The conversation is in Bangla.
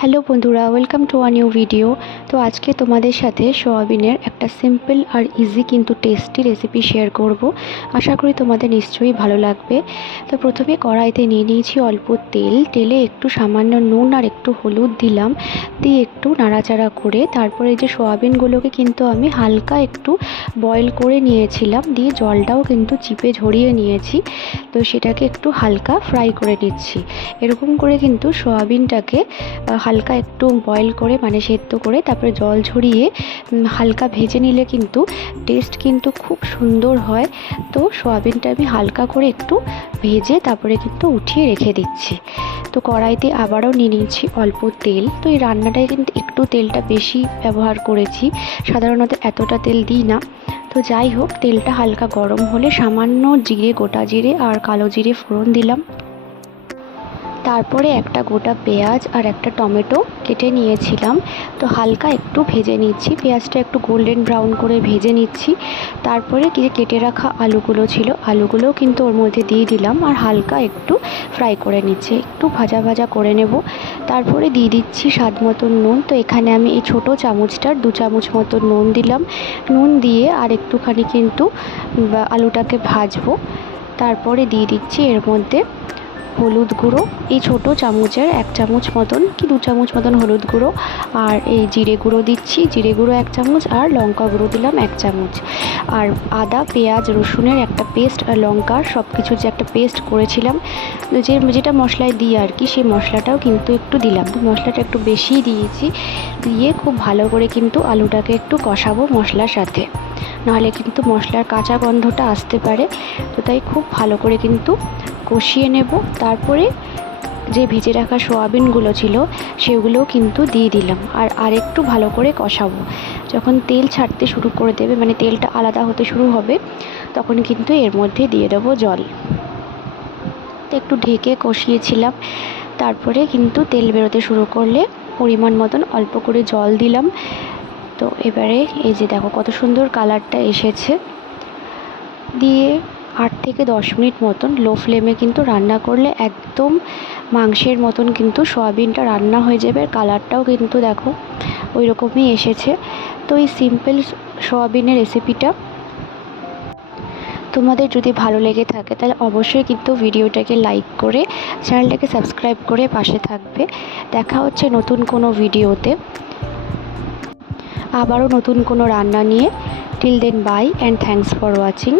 হ্যালো বন্ধুরা, welcome to a new video. তো আজকে তোমাদের সাথে সোয়াবিনের একটা সিম্পল আর ইজি কিন্তু টেস্টি রেসিপি শেয়ার করব। আশা করি তোমাদের নিশ্চয়ই ভালো লাগবে। তো প্রথমে কড়াইতে নিয়ে নিয়েছি অল্প তেল। তেলে একটু সামান্য নুন আর একটু হলুদ দিলাম, দিয়ে একটু নাড়াচাড়া করে তারপরে যে সোয়াবিনগুলোকে কিন্তু আমি হালকা একটু বয়েল করে নিয়েছিলাম, দিয়ে জলটাও কিন্তু চিপে ঝরিয়ে নিয়েছি। তো সেটাকে একটু হালকা ফ্রাই করে নিচ্ছি। এরকম করে কিন্তু সোয়াবিনটাকে হালকা একটু বয়েল করে মানে সেদ্ধ করে তারপরে জল ঝরিয়ে হালকা ভেজে নিলে কিন্তু টেস্ট কিন্তু খুব সুন্দর হয়। তো সোয়াবিনটা আমি হালকা করে একটু ভেজে তারপরে কিন্তু উঠিয়ে রেখে দিচ্ছি। তো কড়াইতে আবারও নিয়ে নিয়েছি অল্প তেল। তো এই রান্নাটায় কিন্তু একটু তেলটা বেশি ব্যবহার করেছি, সাধারণত এতটা তেল দিই না। তো যাই হোক, তেলটা হালকা গরম হলে সামান্য জিরে, গোটা জিরে আর কালো জিরে ফোড়ন দিলাম। তারপরে একটা গোটা পেঁয়াজ আর একটা টমেটো কেটে নিয়েছিলাম, তো হালকা একটু ভেজে নিচ্ছি। পেঁয়াজটা একটু গোল্ডেন ব্রাউন করে ভেজে নিচ্ছি। তারপরে কেটে রাখা আলুগুলো ছিল, আলুগুলোও কিন্তু ওর মধ্যে দিয়ে দিলাম আর হালকা একটু ফ্রাই করে নিচ্ছি, একটু ভাজা ভাজা করে নেব। তারপরে দিয়ে দিচ্ছি স্বাদ মতন নুন। তো এখানে আমি এই ছোটো চামচটার 2 চামচ মতো নুন দিলাম। নুন দিয়ে আর একটুখানি কিন্তু আলুটাকে ভাজবো। তারপরে দিয়ে দিচ্ছি এর মধ্যে হলুদ গুঁড়ো, এই ছোটো চামচের 1 চামচ মতন কি 2 চামচ মতন হলুদ গুঁড়ো, আর এই জিরে গুঁড়ো দিচ্ছি, জিরে গুঁড়ো 1 চামচ, আর লঙ্কা গুঁড়ো দিলাম 1 চামচ। আর আদা, পেঁয়াজ, রসুনের একটা পেস্ট আর লঙ্কার সব কিছুর যে একটা পেস্ট করেছিলাম, যেটা মশলায় দিই আর কি, সেই মশলাটাও কিন্তু একটু দিলাম। তো মশলাটা একটু বেশিই দিয়েছি। দিয়ে খুব ভালো করে কিন্তু আলুটাকে একটু কষাবো মশলার সাথে, নাহলে কিন্তু মশলার কাঁচা গন্ধটা আসতে পারে। তো তাই খুব ভালো করে কিন্তু কষিয়ে নেব। তারপরে যে ভেজে রাখা সোয়াবিনগুলো ছিল সেগুলোও কিন্তু দিয়ে দিলাম আর আরেকটু ভালো করে কষাবো। যখন তেল ছাড়তে শুরু করে দেবে, মানে তেলটা আলাদা হতে শুরু হবে, তখন কিন্তু এর মধ্যে দিয়ে দেবো জল। একটু ঢেকে কষিয়েছিলাম, তারপরে কিন্তু তেল বেরোতে শুরু করলে পরিমাণ মতন অল্প করে জল দিলাম। তো এবারে এই যে দেখো কত সুন্দর কালারটা এসেছে। দিয়ে 8 থেকে 10 মিনিট মতন লো ফ্লেমে কিন্তু রান্না করলে একদম মাংসের মতন কিন্তু সয়াবিনটা রান্না হয়ে যাবে। কালারটাও কিন্তু দেখো ওই রকমই এসেছে। তো এই সিম্পল সয়াবিনের রেসিপিটা তোমাদের যদি ভালো লেগে থাকে তাহলে অবশ্যই কিন্তু ভিডিওটাকে লাইক করে চ্যানেলটাকে সাবস্ক্রাইব করে পাশে থাকবে। দেখা হচ্ছে নতুন কোনো ভিডিওতে, আবারও নতুন কোনো রান্না নিয়ে। Till then bye and thanks for watching.